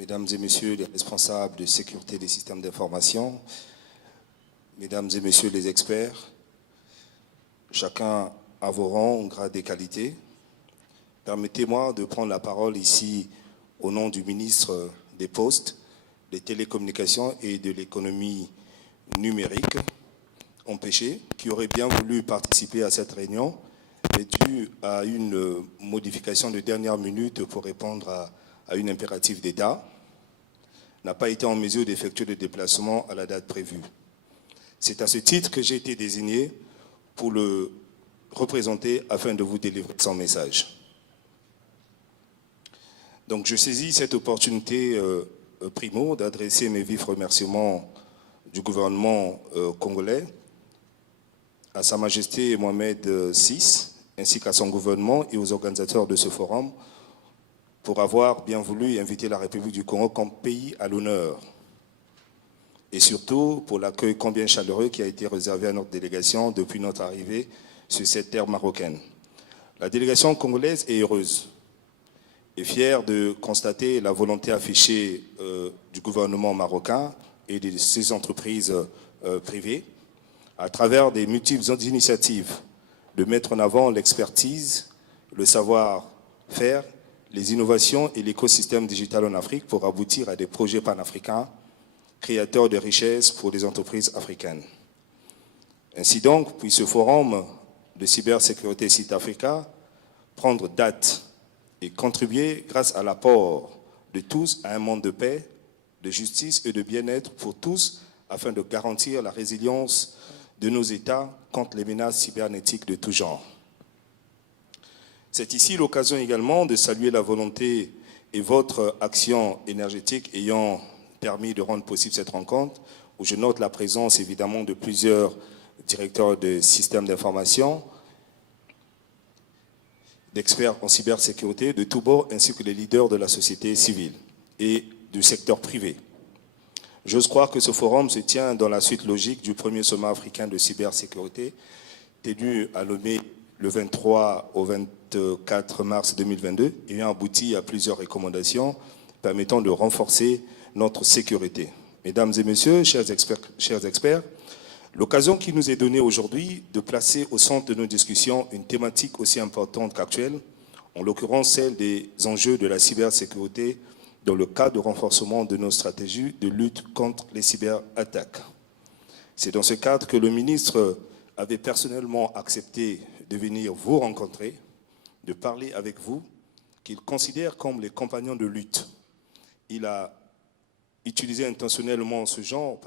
Mesdames et messieurs les responsables de sécurité des systèmes d'information, mesdames et messieurs les experts, chacun à vos rangs, grades et qualités, permettez-moi de prendre la parole ici au nom du ministre des Postes, des Télécommunications et de l'économie numérique, empêché, qui aurait bien voulu participer à cette réunion, mais dû à une modification de dernière minute pour répondre à une impérative d'État, n'a pas été en mesure d'effectuer le déplacement à la date prévue. C'est à ce titre que j'ai été désigné pour le représenter afin de vous délivrer son message. Donc je saisis cette opportunité primo d'adresser mes vifs remerciements du gouvernement congolais à Sa Majesté Mohamed VI, ainsi qu'à son gouvernement et aux organisateurs de ce forum pour avoir bien voulu inviter la République du Congo comme pays à l'honneur et surtout pour l'accueil combien chaleureux qui a été réservé à notre délégation depuis notre arrivée sur cette terre marocaine. La délégation congolaise est heureuse et fière de constater la volonté affichée du gouvernement marocain et de ses entreprises privées à travers des multiples initiatives de mettre en avant l'expertise, le savoir-faire, les innovations et l'écosystème digital en Afrique pour aboutir à des projets panafricains créateurs de richesses pour les entreprises africaines. Ainsi donc, puis ce forum de cybersécurité Site Africa prendre date et contribuer grâce à l'apport de tous à un monde de paix, de justice et de bien-être pour tous afin de garantir la résilience de nos États contre les menaces cybernétiques de tout genre. C'est ici l'occasion également de saluer la volonté et votre action énergétique ayant permis de rendre possible cette rencontre, où je note la présence évidemment de plusieurs directeurs de systèmes d'information, d'experts en cybersécurité de tous bords, ainsi que les leaders de la société civile et du secteur privé. J'ose croire que ce forum se tient dans la suite logique du premier sommet africain de cybersécurité, tenu à Lomé le 23 au 24 mars 2022, ayant abouti à plusieurs recommandations permettant de renforcer notre sécurité. Mesdames et messieurs, chers experts, l'occasion qui nous est donnée aujourd'hui de placer au centre de nos discussions une thématique aussi importante qu'actuelle, en l'occurrence celle des enjeux de la cybersécurité dans le cadre de renforcement de nos stratégies de lutte contre les cyberattaques. C'est dans ce cadre que le ministre avait personnellement accepté de venir vous rencontrer, de parler avec vous, qu'il considère comme les compagnons de lutte. Il a utilisé intentionnellement ce genre parce